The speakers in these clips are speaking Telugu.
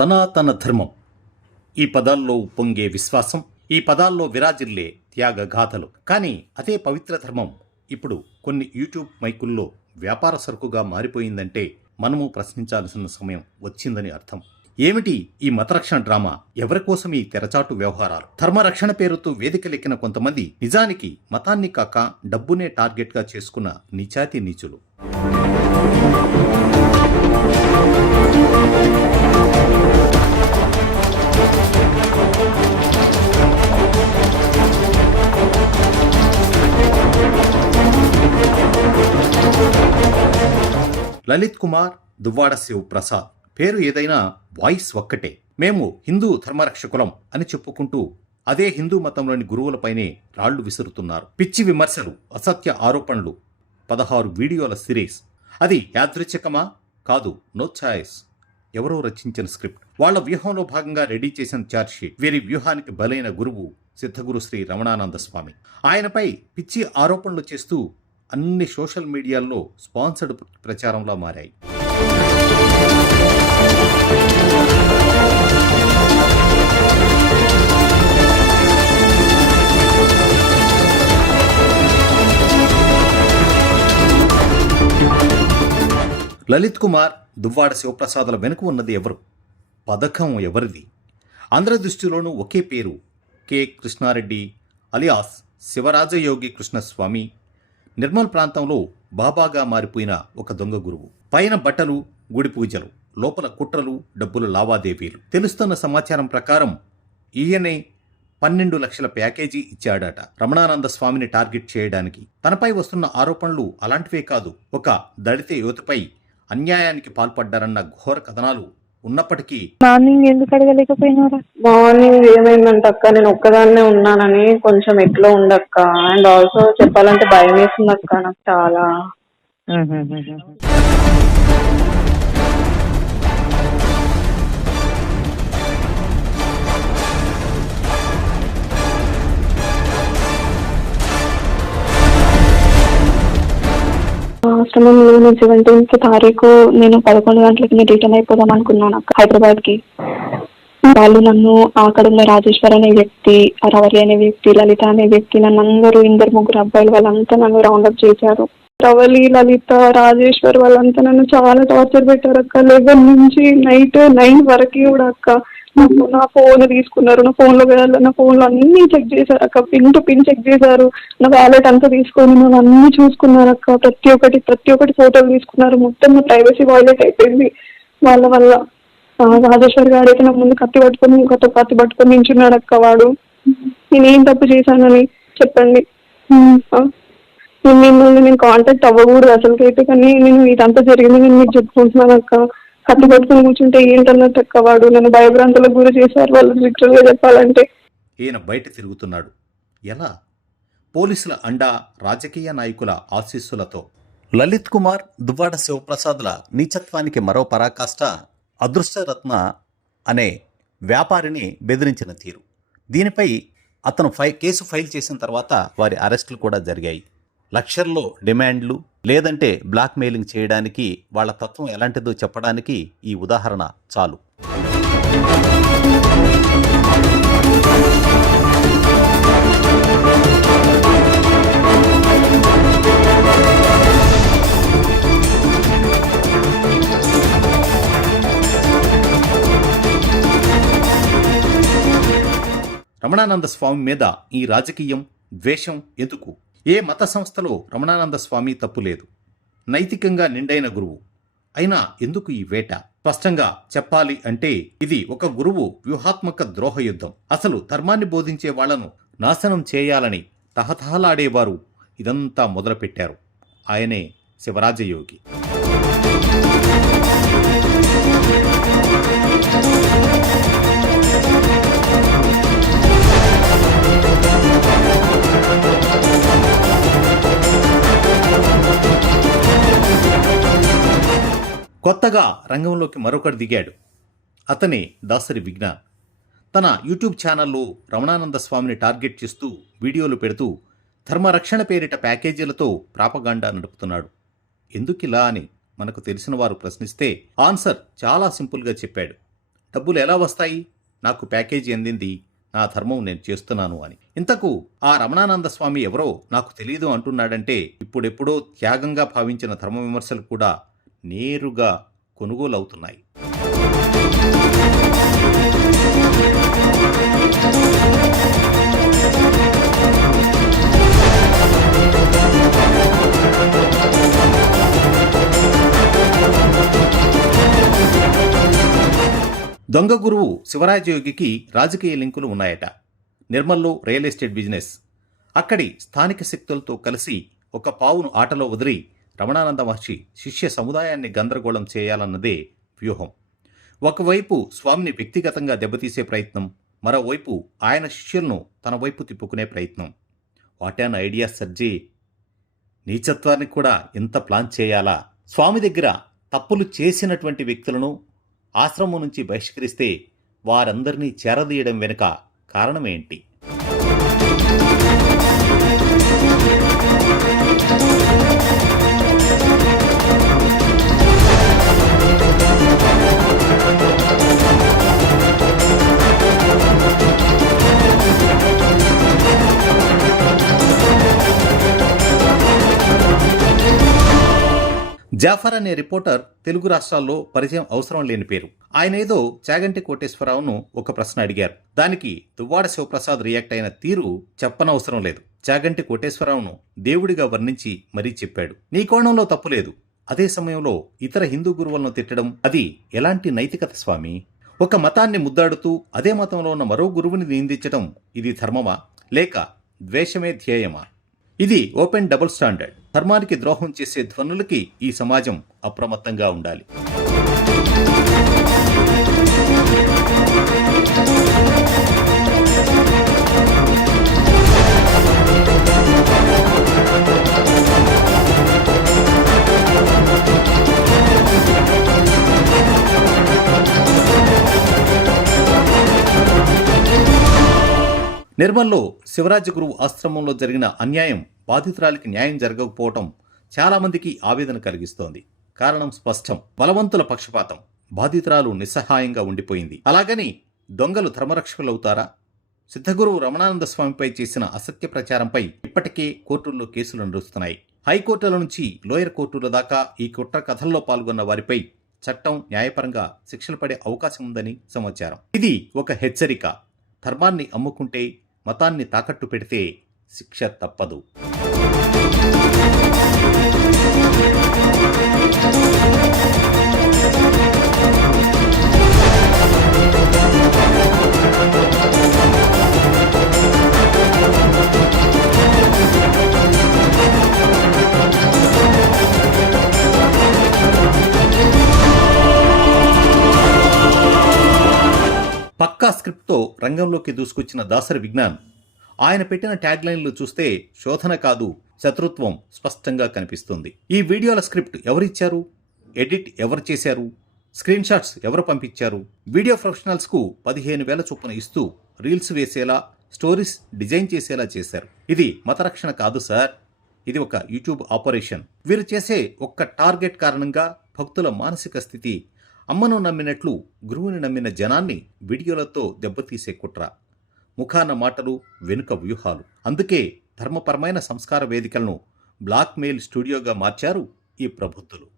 సనాతన ధర్మం, ఈ పదాల్లో ఉప్పొంగే విశ్వాసం, ఈ పదాల్లో విరాజిల్లే త్యాగ గాథలు. కానీ అదే పవిత్ర ధర్మం ఇప్పుడు కొన్ని యూట్యూబ్ మైకుల్లో వ్యాపార సరుకుగా మారిపోయిందంటే మనము ప్రశ్నించాల్సిన సమయం వచ్చిందని అర్థం. ఏమిటి ఈ మతరక్షణ డ్రామా? ఎవరి కోసం ఈ తెరచాటు వ్యవహారాలు? ధర్మరక్షణ పేరుతో వేదికలెక్కిన కొంతమంది నిజానికి మతాన్ని కాక డబ్బునే టార్గెట్గా చేసుకున్న నీచాతి నీచులు. లలిత్ కుమార్, దువ్వాడ శివ్ ప్రసాద్. పేరు ఏదైనా వాయిస్ ఒక్కటే. మేము హిందూ ధర్మరక్షకులం అని చెప్పుకుంటూ అదే హిందూ మతంలోని గురువులపైనే రాళ్లు విసురుతున్నారు. పిచ్చి విమర్శలు, అసత్య ఆరోపణలు, 16 వీడియోల సిరీస్. అది యాదృచ్ఛికమా? కాదు, నో ఛాయిస్. ఎవరో రచించిన స్క్రిప్ట్, వాళ్ల వ్యూహంలో భాగంగా రెడీ చేసిన ఛార్జ్షీట్. వీరి వ్యూహానికి బలైన గురువు సిద్ధగురు శ్రీ రమణానంద స్వామి. ఆయనపై పిచ్చి ఆరోపణలు చేస్తూ అన్ని సోషల్ మీడియాల్లో స్పాన్సర్డ్ ప్రచారంలా మారాయి. లలిత్ కుమార్, దువ్వాడ శివప్రసాదుల వెనుక ఉన్నది ఎవరు? పథకం ఎవరిది? అందరి దృష్టిలోనూ ఒకే పేరు, కె కృష్ణారెడ్డి అలియాస్ శివరాజయోగి కృష్ణస్వామి. నిర్మల్ ప్రాంతంలో బాబాగా మారిపోయిన ఒక దొంగ గురువు. పైన బట్టలు, గుడి పూజలు, లోపల కుట్రలు, డబ్బుల లావాదేవీలు. తెలుస్తున్న సమాచారం ప్రకారం ఈయనే 12 లక్షల ప్యాకేజీ ఇచ్చాడట రమణానంద స్వామిని టార్గెట్ చేయడానికి. తనపై వస్తున్న ఆరోపణలు అలాంటివే కాదు. ఒక దళిత యువతపై అన్యాయానికి పాల్పడ్డారన్న ఘోర కథనాలు ఉన్నప్పటికీ మార్నింగ్ ఎందుకు అడగలేకపోయినారా? మార్నింగ్ ఏమైందంటే అక్క, నేను ఒక్కదాన్నే ఉన్నానని కొంచెం ఎట్లో ఉండక్క. అండ్ ఆల్సో చెప్పాలంటే భయం వేస్తుంది అక్క నాకు చాలా. ఆశ్రమం 17th తారీఖు నేను 11 గంటలకి నేను రిటర్న్ అయిపోదాం అనుకున్నాను అక్క, హైదరాబాద్ కి. వాళ్ళు నన్ను అక్కడ ఉన్న రాజేశ్వర్ అనే వ్యక్తి, రవరి అనే వ్యక్తి, లలిత అనే వ్యక్తి, నన్ను అందరూ 2-3 అబ్బాయిలు వాళ్ళంతా నన్ను రౌండప్ చేశారు. రవలి, లలిత, రాజేశ్వర్ వాళ్ళంతా నన్ను చాలా టార్చర్ పెట్టారు అక్క. 11 నుంచి నైట్ 9 వరకు కూడా అక్క. నా ఫోన్ తీసుకున్నారు, నా ఫోన్లో అన్ని చెక్ చేశారు అక్క. పిన్ టు పిన్ చెక్ చేశారు. నా వ్యాలెట్ అంతా తీసుకొని నన్ను అన్ని చూసుకున్నారు అక్క. ప్రతి ఒక్కటి ఫోటోలు తీసుకున్నారు. మొత్తం నా ప్రైవసీ వైలేట్ అయిపోయింది వాళ్ళ వల్ల. రాజేశ్వర్ గారు అయితే నా ముందు కత్తి పట్టుకొని నించున్నాడు అక్క. వాడు నేనేం తప్పు చేశానని చెప్పండి. మిమ్మల్ని నేను కాంటాక్ట్ అవ్వకూడదు అసలుకైతే, కానీ నేను ఇదంతా జరిగింది నేను మీకు చెప్పుకుంటున్నాను అక్క. కత్తి పట్టుకుని కూర్చుంటే ఏంటన్నట్టు అక్క. వాడు నన్ను భయభ్రాంతులకు గురి చేశారు వాళ్ళు, లిటరల్ గా చెప్పాలంటే. ఈయన బయట తిరుగుతున్నాడు ఎలా? పోలీసుల అండా, రాజకీయ నాయకుల ఆశీస్సులతో. లలిత్ కుమార్, దువ్వాడ శివప్రసాద్ల నీచత్వానికి మరో పరాకాష్ట అదృష్టరత్న అనే వ్యాపారిని బెదిరించిన తీరు. దీనిపై అతను కేసు ఫైల్ చేసిన తర్వాత వారి అరెస్టులు కూడా జరిగాయి. లక్షల్లో డిమాండ్లు, లేదంటే బ్లాక్ మెయిలింగ్ చేయడానికి వాళ్ళ తత్వం ఎలాంటిదో చెప్పడానికి ఈ ఉదాహరణ చాలు. రమణానంద స్వామి మీద ఈ రాజకీయం, ద్వేషం ఎందుకు? ఏ మత సంస్థలో రమణానంద స్వామి తప్పు లేదు. నైతికంగా నిండైన గురువు అయినా ఎందుకు ఈ వేట? స్పష్టంగా చెప్పాలి అంటే ఇది ఒక గురువు వ్యూహాత్మక ద్రోహ యుద్ధం. అసలు ధర్మాన్ని బోధించే వాళ్లను నాశనం చేయాలని తహతహలాడేవారు ఇదంతా మొదలుపెట్టారు. ఆయనే శివరాజయోగి. కొత్తగా రంగంలోకి మరొకటి దిగాడు. అతనే దాసరి విజ్ఞాన్. తన యూట్యూబ్ ఛానల్లో రమణానంద స్వామిని టార్గెట్ చేస్తూ వీడియోలు పెడుతూ ధర్మరక్షణ పేరిట ప్యాకేజీలతో ప్రాపగాండా నడుపుతున్నాడు. ఎందుకిలా అని మనకు తెలిసిన వారు ప్రశ్నిస్తే ఆన్సర్ చాలా సింపుల్గా చెప్పాడు. డబ్బులు ఎలా వస్తాయి? నాకు ప్యాకేజీ అందింది, నా ధర్మం నేను చేస్తున్నాను అని. ఇంతకు ఆ రమణానంద స్వామి ఎవరో నాకు తెలియదు అంటున్నాడంటే ఇప్పుడెప్పుడో త్యాగంగా భావించిన ధర్మ విమర్శలు కూడా నేరుగా కొనుగోలవుతున్నాయి. దొంగ గురువు శివరాజయోగికి రాజకీయ లింకులు ఉన్నాయట. నిర్మల్లో రియల్ ఎస్టేట్ బిజినెస్. అక్కడి స్థానిక శక్తులతో కలిసి ఒక పావును ఆటలో వదిలి రమణానంద మహర్షి శిష్య సముదాయాన్ని గందరగోళం చేయాలన్నదే వ్యూహం. ఒకవైపు స్వామిని వ్యక్తిగతంగా దెబ్బతీసే ప్రయత్నం, మరోవైపు ఆయన శిష్యులను తన వైపు తిప్పుకునే ప్రయత్నం. What an idea సర్జీ! నీచత్వానికి కూడా ఇంత ప్లాన్ చేయాలా? స్వామి దగ్గర తప్పులు చేసినటువంటి వ్యక్తులను ఆశ్రమం నుంచి బహిష్కరిస్తే వారందరినీ చేరదీయడం వెనుక కారణమేంటి? జాఫర్ అనే రిపోర్టర్ తెలుగు రాష్ట్రాల్లో పరిచయం అవసరం లేని పేరు. ఆయనేదో చాగంటి కోటేశ్వరరావును ఒక ప్రశ్న అడిగారు. దానికి దువ్వాడ శివప్రసాద్ రియాక్ట్ అయిన తీరు చెప్పనవసరం లేదు. చాగంటి కోటేశ్వరరావును దేవుడిగా వర్ణించి మరీ చెప్పాడు. నీ కోణంలో తప్పులేదు, అదే సమయంలో ఇతర హిందూ గురువులను తిట్టడం అది ఎలాంటి నైతికత స్వామి? ఒక మతాన్ని ముద్దాడుతూ అదే మతంలో ఉన్న మరో గురువుని నిందించడం ఇది ధర్మమా లేక ద్వేషమే ధ్యేయమా? ఇది ఓపెన్ డబుల్ స్టాండర్డ్. ధర్మానికి ద్రోహం చేసే ధ్వనులకి ఈ సమాజం అప్రమత్తంగా ఉండాలి. నిర్మల్లో శివరాజగురువు ఆశ్రమంలో జరిగిన అన్యాయం, బాధితురాలికి న్యాయం జరగకపోవటం చాలామందికి ఆవేదన కలిగిస్తోంది. కారణం స్పష్టం: బలవంతుల పక్షపాతం. బాధితురాలు నిస్సహాయంగా ఉండిపోయింది. అలాగని దొంగలు ధర్మరక్షకులవుతారా? సిద్ధగురువు రమణానంద స్వామిపై చేసిన అసత్య ప్రచారంపై ఇప్పటికే కోర్టుల్లో కేసులు నడుస్తున్నాయి. హైకోర్టుల నుంచి లోయర్ కోర్టుల దాకా ఈ కుట్ర కథల్లో పాల్గొన్న వారిపై చట్టం న్యాయపరంగా శిక్షలు పడే అవకాశం ఉందని సమాచారం. ఇది ఒక హెచ్చరిక. ధర్మాన్ని అమ్ముకుంటే, మతాన్ని తాకట్టు పెడితే శిక్ష తప్పదు. పక్కా స్క్రిప్ట్తో రంగంలోకి దూసుకొచ్చిన దాసరి విజ్ఞాన్. ఆయన పెట్టిన ట్యాగ్ లైన్లు చూస్తే శోధన కాదు, శత్రుత్వం స్పష్టంగా కనిపిస్తుంది. ఈ వీడియోల స్క్రిప్ట్ ఎవరిచ్చారు? ఎడిట్ ఎవరు చేశారు? స్క్రీన్ షాట్స్ ఎవరు పంపించారు? వీడియో ప్రొఫెషనల్స్కు 15,000 చొప్పున ఇస్తూ రీల్స్ వేసేలా, స్టోరీస్ డిజైన్ చేసేలా చేశారు. ఇది మతరక్షణ కాదు సార్, ఇది ఒక యూట్యూబ్ ఆపరేషన్. వీరు చేసే ఒక్క టార్గెట్ కారణంగా భక్తుల మానసిక స్థితి అమ్మను నమ్మినట్లు గురువుని నమ్మిన జనాన్ని వీడియోలతో దెబ్బతీసే కుట్ర. ముఖాన మాటలు, వెనుక వ్యూహాలు. అందుకే ధర్మపరమైన సంస్కార వేదికలను బ్లాక్మెయిల్ స్టూడియోగా మార్చారు ఈ ప్రబుద్ధులు.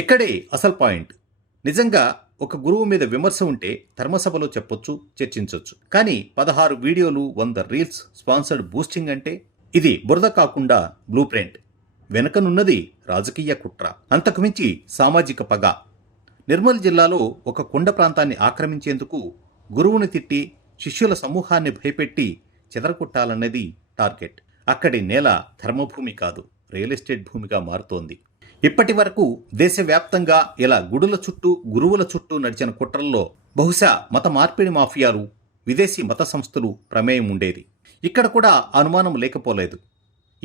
ఇక్కడే అసలు పాయింట్. నిజంగా ఒక గురువు మీద విమర్శ ఉంటే ధర్మసభలో చెప్పొచ్చు, చర్చించొచ్చు. కానీ 16 వీడియోలు, 100 రీల్స్, స్పాన్సర్డ్ బూస్టింగ్ అంటే ఇది బురద కాకుండా బ్లూ ప్రింట్. వెనకనున్నది రాజకీయ కుట్ర, అంతకుమించి సామాజిక పగ. నిర్మల్ జిల్లాలో ఒక కొండ ప్రాంతాన్ని ఆక్రమించేందుకు గురువుని తిట్టి శిష్యుల సమూహాన్ని భయపెట్టి చెదరగొట్టాలన్నది టార్గెట్. అక్కడి నేల ధర్మభూమి కాదు, రియల్ ఎస్టేట్ భూమిగా మారుతోంది. ఇప్పటి వరకు దేశవ్యాప్తంగా ఇలా గుడుల చుట్టూ, గురువుల చుట్టూ నడిచిన కుట్రల్లో బహుశా మత మార్పిడి మాఫియాలు, విదేశీ మత సంస్థలు ప్రమేయం ఉండేది. ఇక్కడ కూడా అనుమానం లేకపోలేదు.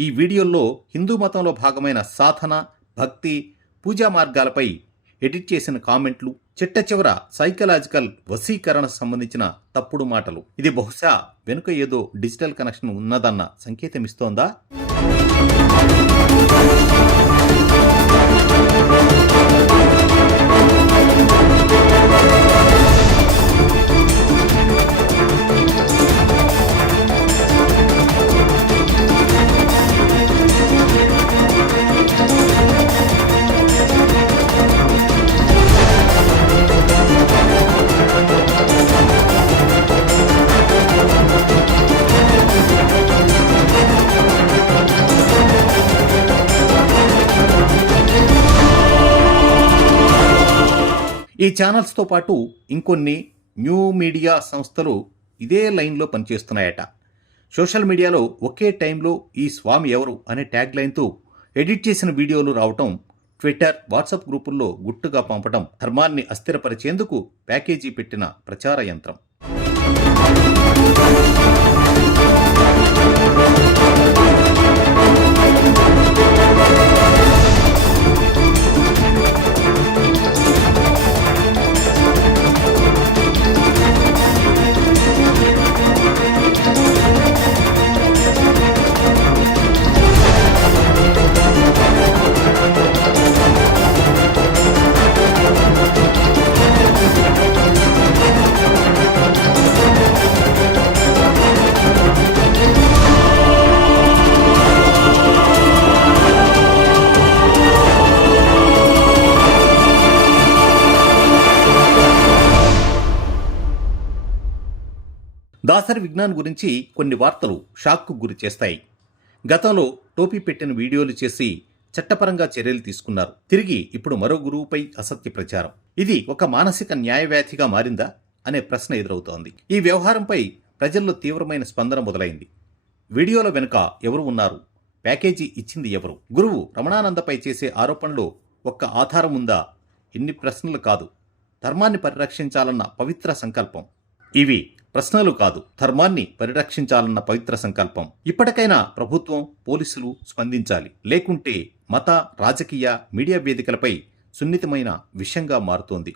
ఈ వీడియోల్లో హిందూ మతంలో భాగమైన సాధన, భక్తి, పూజా మార్గాలపై ఎడిట్ చేసిన కామెంట్లు, చిట్ట చివర సైకలాజికల్ వశీకరణ సంబంధించిన తప్పుడు మాటలు. ఇది బహుశా వెనుక ఏదో డిజిటల్ కనెక్షన్ ఉన్నదన్న సంకేతం ఇస్తోందా? ఈ ఛానల్స్తో పాటు ఇంకొన్ని న్యూ మీడియా సంస్థలు ఇదే లైన్లో పనిచేస్తున్నాయట. సోషల్ మీడియాలో ఒకే టైంలో ఈ స్వామి ఎవరు అనే ట్యాగ్ లైన్తో ఎడిట్ చేసిన వీడియోలు రావటం, ట్విట్టర్, వాట్సాప్ గ్రూపుల్లో గుట్టుగా పంపడం ధర్మాన్ని అస్థిరపరిచేందుకు ప్యాకేజీ పెట్టిన ప్రచార యంత్రం. దాసరి విజ్ఞాన్ గురించి కొన్ని వార్తలు షాక్కు గురి చేస్తాయి. గతంలో టోపీ పెట్టిన వీడియోలు చేసి చట్టపరంగా చర్యలు తీసుకున్నారు. తిరిగి ఇప్పుడు మరో గురువుపై అసత్య ప్రచారం. ఇది ఒక మానసిక న్యాయవ్యాధిగా మారిందా అనే ప్రశ్న ఎదురవుతోంది. ఈ వ్యవహారంపై ప్రజల్లో తీవ్రమైన స్పందన మొదలైంది. వీడియోల వెనుక ఎవరు ఉన్నారు? ప్యాకేజీ ఇచ్చింది ఎవరు? గురువు రమణానందపై చేసే ఆరోపణలో ఒక్క ఆధారం ఉందా? ఇన్ని ప్రశ్నలు కాదు, ధర్మాన్ని పరిరక్షించాలన్న పవిత్ర సంకల్పం. ఇవి ప్రశ్నలు కాదు, ధర్మాన్ని పరిరక్షించాలన్న పవిత్ర సంకల్పం. ఇప్పటికైనా ప్రభుత్వం, పోలీసులు స్పందించాలి. లేకుంటే మత, రాజకీయ, మీడియా వేదికలపై సున్నితమైన విషయంగా మారుతోంది.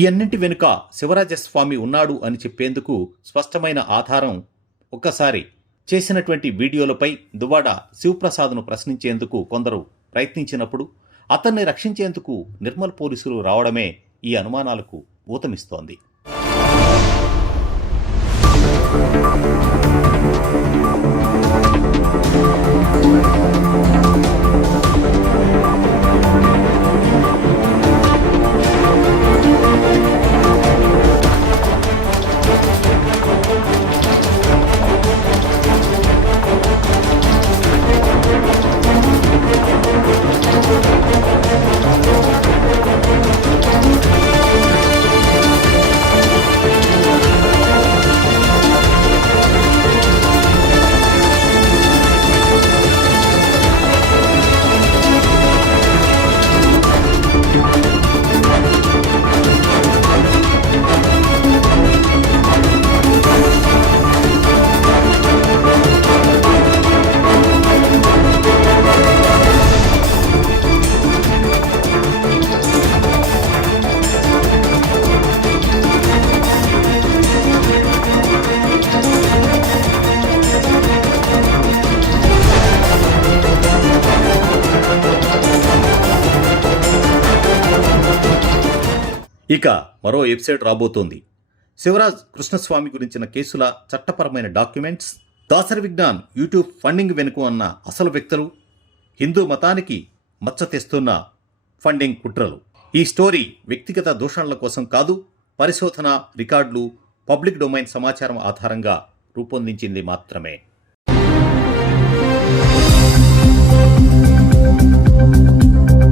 ఈ అన్నింటి వెనుక శివరాజస్వామి ఉన్నాడు అని చెప్పేందుకు స్పష్టమైన ఆధారం ఒక్కసారి చేసినటువంటి వీడియోలపై దువ్వాడ శివప్రసాద్ను ప్రశ్నించేందుకు కొందరు ప్రయత్నించినప్పుడు అతన్ని రక్షించేందుకు నిర్మల్ పోలీసులు రావడమే ఈ అనుమానాలకు ఊతమిస్తోంది. ఇక మరో ఎపిసోడ్ రాబోతోంది. శివరాజ్ కృష్ణస్వామి గురించిన కేసుల చట్టపరమైన documents, Dasari Vignan YouTube funding వెనుక ఉన్న అసలు వ్యక్తులు, హిందూ మతానికి మచ్చ తెస్తున్న ఫండింగ్ కుట్రలు. ఈ స్టోరీ వ్యక్తిగత దూషణల కోసం కాదు, పరిశోధన, రికార్డులు, పబ్లిక్ డొమైన్ సమాచారం ఆధారంగా రూపొందించింది మాత్రమే.